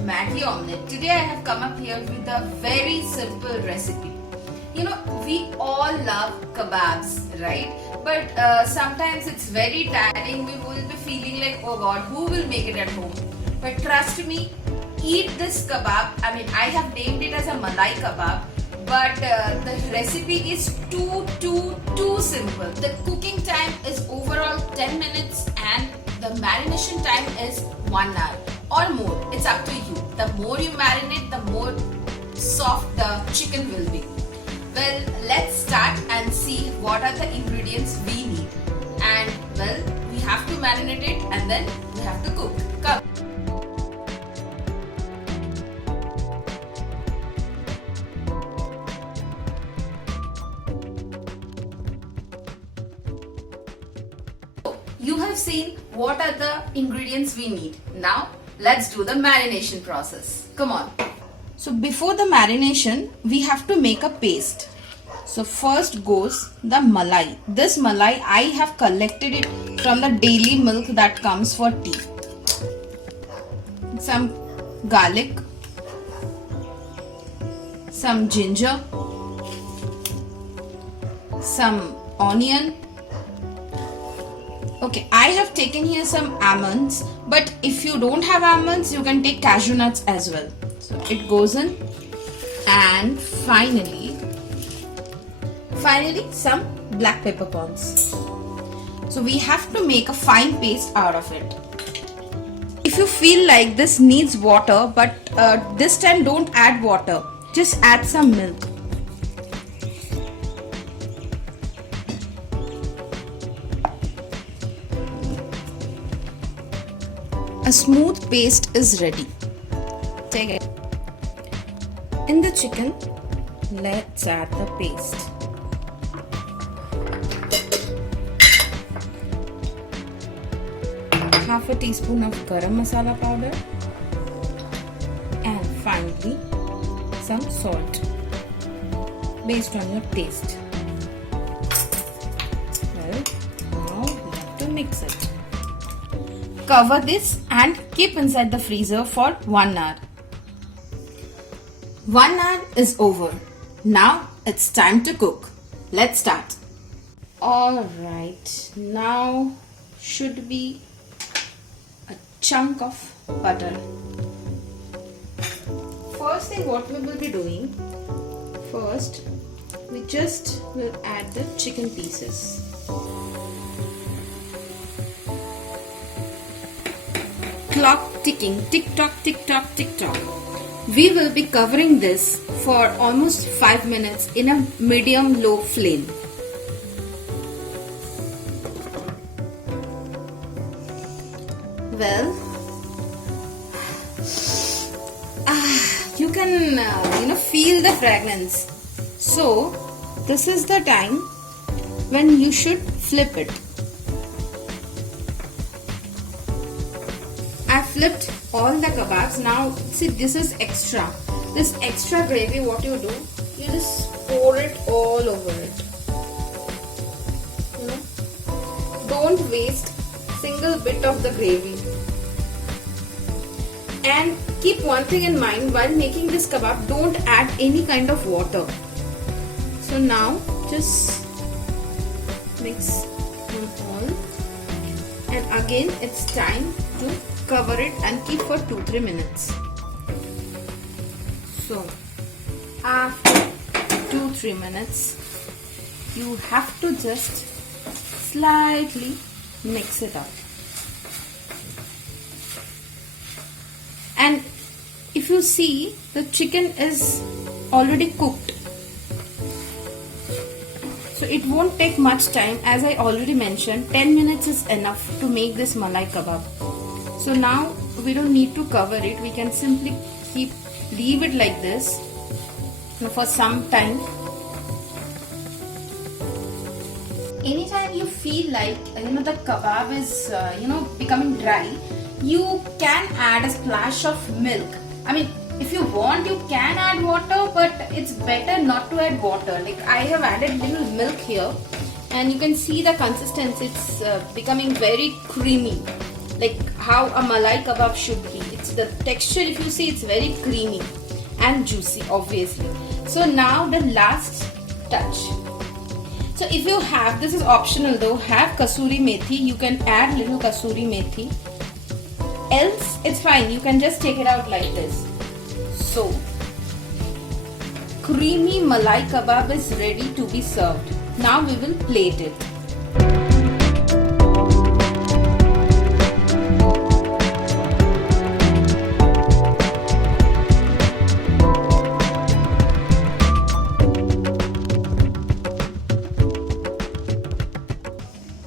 Maggi omelette. Today I have come up here with a very simple recipe. You know, we all love kebabs, right? But sometimes it's very tiring. We will be feeling like, oh God, who will make it at home? But trust me, eat this kebab. I mean, I have named it as a Malai Kabab. But the recipe is too simple. The cooking time is overall 10 minutes and the marination time is 1 hour or more. It's up to you. The more you marinate, the more soft the chicken will be. Well, let's start and see what are the ingredients we need. And well, we have to marinate it and then we have to cook. Come. You have seen what are the ingredients we need. Now let's do the marination process. Come on. So before the marination, we have to make a paste. So first goes the malai. This malai I have collected it from the daily milk that comes for tea. Some garlic, some ginger, some onion. Okay, I have taken here some almonds, but if you don't have almonds, you can take cashew nuts as well. So it goes in, and finally some black peppercorns. So we have to make a fine paste out of it. If you feel like this needs water, but this time don't add water, just add some milk. A smooth paste is ready. Take it. In the chicken, let's add the paste. Half a teaspoon of Garam Masala powder. And finally, some salt based on your taste. Well, now we have to mix it. Cover this and keep inside the freezer for 1 hour. 1 hour is over. Now it's time to cook. Let's start. Alright, now should be a chunk of butter. First thing what we will be doing, first we just will add the chicken pieces. Clock ticking, tick tock, tick tock, tick tock. We will be covering this for almost 5 minutes in a medium low flame. Well, you can feel the fragrance. So this is the time when you should flip it. I flipped all the kebabs. Now see, this is extra. This extra gravy, what you do, you just pour it all over it. You know, don't waste single bit of the gravy. And keep one thing in mind while making this kebab, don't add any kind of water. So now just mix them all, and again it's time to cover it and keep for 2-3 minutes. So after 2-3 minutes, you have to just slightly mix it up. And if you see, the chicken is already cooked, so it won't take much time. As I already mentioned, 10 minutes is enough to make this Malai Kabab. So now we don't need to cover it. We can simply leave it like this for some time. Anytime you feel like the kebab is becoming dry, you can add a splash of milk. I mean, if you want, you can add water, but it's better not to add water. Like I have added little milk here, and you can see the consistency. It's becoming very creamy, like how a Malai Kabab should be. It's the texture, if you see, it's very creamy and juicy, obviously. So now the last touch. So if you have, this is optional though, have kasuri methi, you can add little kasuri methi. Else it's fine, you can just take it out like this. So creamy Malai Kabab is ready to be served. Now we will plate it.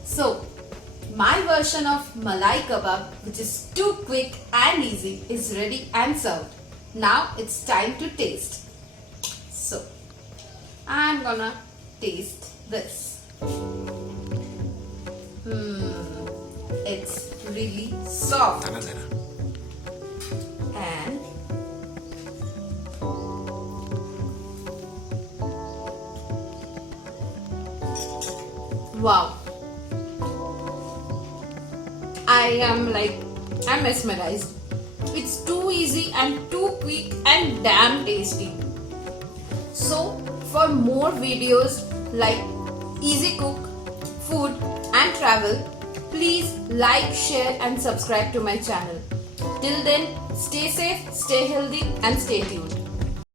So, my version of Malai Kabab, which is too quick and easy, is ready and served. Now it's time to taste. So, I'm gonna taste this. It's really soft. And wow. I'm mesmerized. It's too easy and too quick and damn tasty. So for more videos like easy cook, food and travel, please like, share and subscribe to my channel. Till then, stay safe, stay healthy and stay tuned.